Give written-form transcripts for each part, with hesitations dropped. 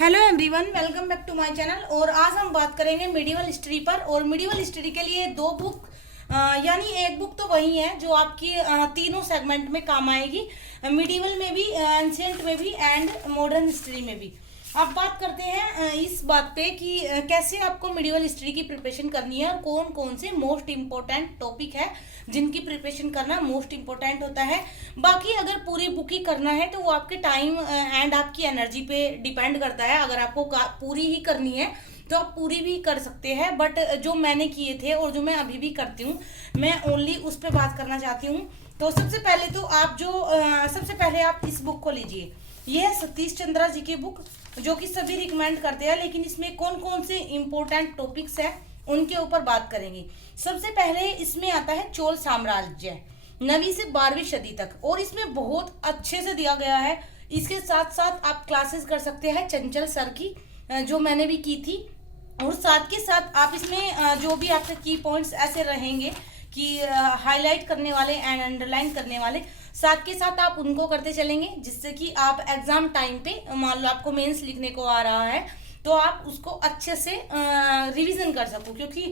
Hello everyone, welcome back to my channel. और आज हम बात करेंगे मिडिवल हिस्ट्री पर। और मिडिवल हिस्ट्री के लिए दो बुक यानी एक बुक तो वही है जो आपकी तीनों सेगमेंट में काम आएगी, मिडिवल में भी, एंशिएंट में भी एंड मॉडर्न हिस्ट्री में भी। अब बात करते हैं इस बात पे कि कैसे आपको मिडिवल हिस्ट्री की प्रिपरेशन करनी है और कौन कौन से मोस्ट इम्पोर्टेंट टॉपिक है जिनकी प्रिपरेशन करना मोस्ट इम्पोर्टेंट होता है। बाकी अगर पूरी बुक ही करना है तो वो आपके टाइम एंड आपकी एनर्जी पे डिपेंड करता है। अगर आपको पूरी ही करनी है तो आप पूरी भी कर सकते हैं, बट जो मैंने किए थे और जो मैं अभी भी करती हूँ, मैं ओनली उस पर बात करना चाहती हूँ। तो सबसे पहले तो आप सबसे पहले आप इस बुक को लीजिए। ये है सतीश चंद्रा जी की बुक, जो कि सभी रिकमेंड करते हैं, लेकिन इसमें कौन कौन से इम्पोर्टेंट टॉपिक्स हैं उनके ऊपर बात करेंगे। सबसे पहले इसमें आता है चोल साम्राज्य 9वीं से 12वीं सदी तक, और इसमें बहुत अच्छे से दिया गया है। इसके साथ साथ आप क्लासेस कर सकते हैं चंचल सर की, जो मैंने भी की थी। और साथ के साथ आप इसमें जो भी आपके की पॉइंट्स ऐसे रहेंगे कि हाईलाइट करने वाले एंड अंडरलाइन करने वाले, साथ के साथ आप उनको करते चलेंगे, जिससे कि आप एग्जाम टाइम पे, मान लो आपको मेंस लिखने को आ रहा है, तो आप उसको अच्छे से रिवीजन कर सको। क्योंकि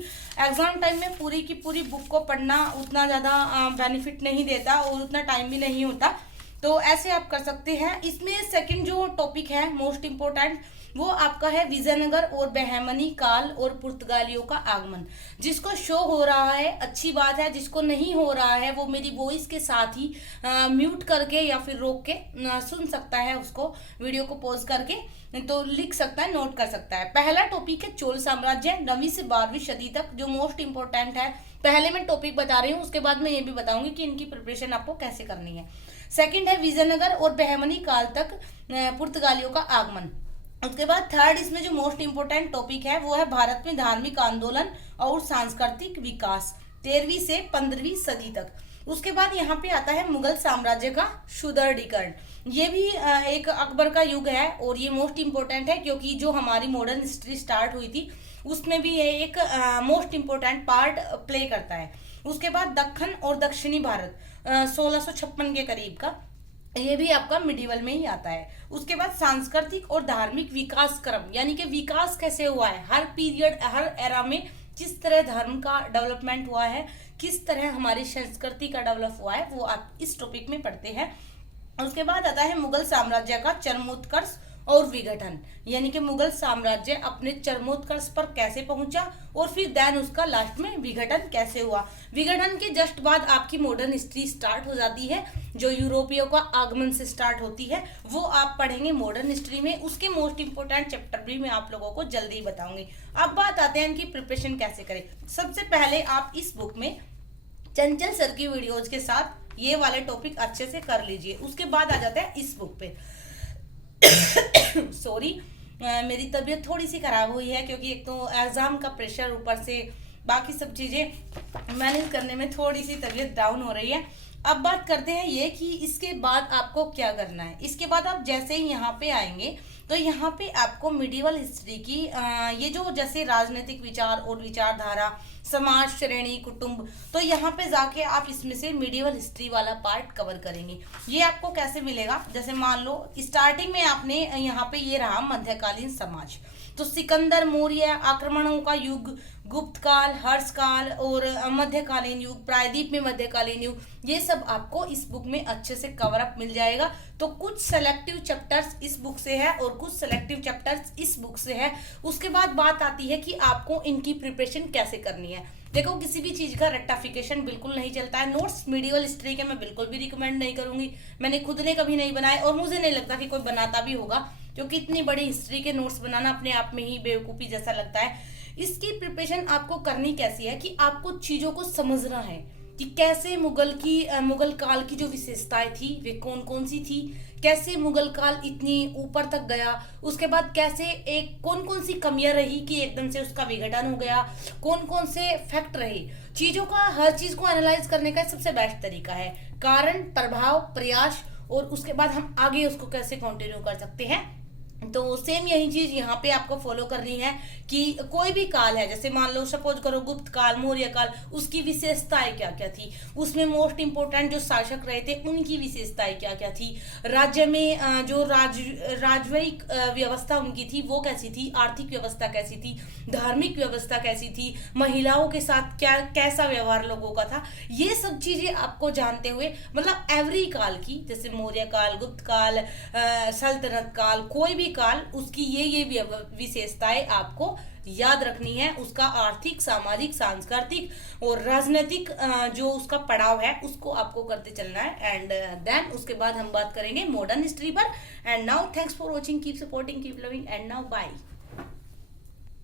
एग्जाम टाइम में पूरी की पूरी बुक को पढ़ना उतना ज़्यादा बेनिफिट नहीं देता और उतना टाइम भी नहीं होता, तो ऐसे आप कर सकते हैं। इसमें सेकंड जो टॉपिक है मोस्ट इम्पोर्टेंट, वो आपका है विजयनगर और बहमनी काल और पुर्तगालियों का आगमन। जिसको शो हो रहा है अच्छी बात है, जिसको नहीं हो रहा है वो मेरी वॉइस के साथ ही म्यूट करके या फिर रोक के सुन सकता है, उसको वीडियो को पॉज करके तो लिख सकता है, नोट कर सकता है। पहला टॉपिक है चोल साम्राज्य 9वीं से 12वीं सदी तक, जो मोस्ट इंपोर्टेंट है। पहले मैं टॉपिक बता रही हूँ, उसके बाद मैं ये भी बताऊंगी कि इनकी प्रिपरेशन आपको कैसे करनी है। सेकंड है विजयनगर और बहमनी काल तक पुर्तगालियों का आगमन। उसके बाद थर्ड इसमें जो मोस्ट इम्पोर्टेंट टॉपिक है वो है भारत में धार्मिक आंदोलन और सांस्कृतिक विकास 13वीं से 15वीं सदी तक। उसके बाद यहाँ पे आता है मुगल साम्राज्य का सुदृढ़ीकरण। ये भी एक अकबर का युग है और ये मोस्ट इम्पोर्टेंट है, क्योंकि जो हमारी मॉडर्न हिस्ट्री स्टार्ट हुई थी उसमें भी ये एक मोस्ट इम्पोर्टेंट पार्ट प्ले करता है। उसके बाद दक्खन और दक्षिणी भारत 1656 के करीब का, ये भी आपका मिडिवल में ही आता है। उसके बाद सांस्कृतिक और धार्मिक विकास क्रम, यानी कि विकास कैसे हुआ है हर पीरियड, हर एरा में, किस तरह धर्म का डेवलपमेंट हुआ है, किस तरह हमारी संस्कृति का डेवलप हुआ है, वो आप इस टॉपिक में पढ़ते हैं। उसके बाद आता है मुगल साम्राज्य का चरमोत्कर्ष और विघटन, यानी कि मुगल साम्राज्य अपने चरमोत्कर्ष पर कैसे पहुंचा और फिर देन उसका लास्ट में विघटन कैसे हुआ। विघटन के जस्ट बाद आपकी मॉडर्न हिस्ट्री स्टार्ट हो जाती है, जो यूरोपियों का आगमन से स्टार्ट होती है, वो आप पढ़ेंगे मॉडर्न हिस्ट्री में। उसके मोस्ट इंपोर्टेंट चैप्टर भी मैं आप लोगों को जल्दी बताऊंगी। अब बात आते हैं इनकी प्रिपरेशन कैसे करें। सबसे पहले आप इस बुक में चंचल सर की वीडियोज के साथ ये वाले टॉपिक अच्छे से कर लीजिए। उसके बाद आ जाता है इस बुक पे सॉरी, मेरी तबीयत थोड़ी सी खराब हुई है, क्योंकि एक तो एग्जाम का प्रेशर, ऊपर से बाकी सब चीजें मैनेज करने में थोड़ी सी तबीयत डाउन हो रही है। अब बात करते हैं ये कि इसके बाद आपको क्या करना है। इसके बाद आप जैसे ही यहाँ पे आएंगे तो यहाँ पे आपको मिडिवल हिस्ट्री की ये जो जैसे राजनीतिक विचार और विचारधारा, समाज, श्रेणी, कुटुंब, तो यहाँ पे जाके आप इसमें से मिडिवल हिस्ट्री वाला पार्ट कवर करेंगे। ये आपको कैसे मिलेगा, जैसे मान लो स्टार्टिंग में आपने यहाँ पे ये रहा मध्यकालीन समाज, तो सिकंदर मौर्य, आक्रमणों का युग, गुप्त काल, हर्ष काल और मध्यकालीन युग, प्रायद्वीप में मध्यकालीन युग, ये सब आपको इस बुक में अच्छे से कवर अप मिल जाएगा। तो कुछ सेलेक्टिव चैप्टर्स इस बुक से है और कुछ सेलेक्टिव चैप्टर्स इस बुक से है। उसके बाद बात आती है कि आपको इनकी प्रिपरेशन कैसे करनी है। देखो, किसी भी चीज का रेक्टिफिकेशन बिल्कुल नहीं चलता है। नोट्स मिडिवल हिस्ट्री के मैं बिल्कुल भी रिकमेंड नहीं करूंगी, मैंने खुद ने कभी नहीं बनाए और मुझे नहीं लगता कि कोई बनाता भी होगा, क्योंकि इतनी बड़ी हिस्ट्री के नोट्स बनाना अपने आप में ही बेवकूफ़ी जैसा लगता है। इसकी प्रिपरेशन आपको करनी कैसी है कि आपको चीज़ों को समझना है कि कैसे मुगल काल की जो विशेषताएं थी वे कौन कौन सी थी, कैसे मुगल काल इतनी ऊपर तक गया, उसके बाद कैसे कौन कौन सी कमियां रही कि एकदम से उसका विघटन हो गया, कौन कौन से फैक्ट रहे। चीज़ों का, हर चीज़ को एनालाइज करने का सबसे बेस्ट तरीका है कारण, प्रभाव, प्रयास, और उसके बाद हम आगे उसको कैसे कंटिन्यू कर सकते हैं, तो सेम यही चीज यहाँ पे आपको फॉलो करनी है कि कोई भी काल है, जैसे मान लो सपोज करो गुप्त काल, मौर्य काल, उसकी विशेषताएं क्या क्या थी, उसमें मोस्ट इंपोर्टेंट जो शासक रहे थे उनकी विशेषताएं क्या क्या थी, राज्य में जो राजवयिक व्यवस्था उनकी थी वो कैसी थी, आर्थिक व्यवस्था कैसी थी, धार्मिक व्यवस्था कैसी थी, महिलाओं के साथ क्या कैसा व्यवहार लोगों का था, ये सब चीजें आपको जानते हुए, मतलब एवरी काल की, जैसे मौर्य काल, गुप्त काल, सल्तनत काल, कोई भी काल, उसकी ये विशेषताएं आपको याद रखनी है, उसका आर्थिक, सामाजिक, सांस्कृतिक और राजनीतिक जो उसका पड़ाव है उसको आपको करते चलना है। एंड देन उसके बाद हम बात करेंगे मॉडर्न हिस्ट्री पर। And now thanks for watching, keep supporting, keep loving, and now bye.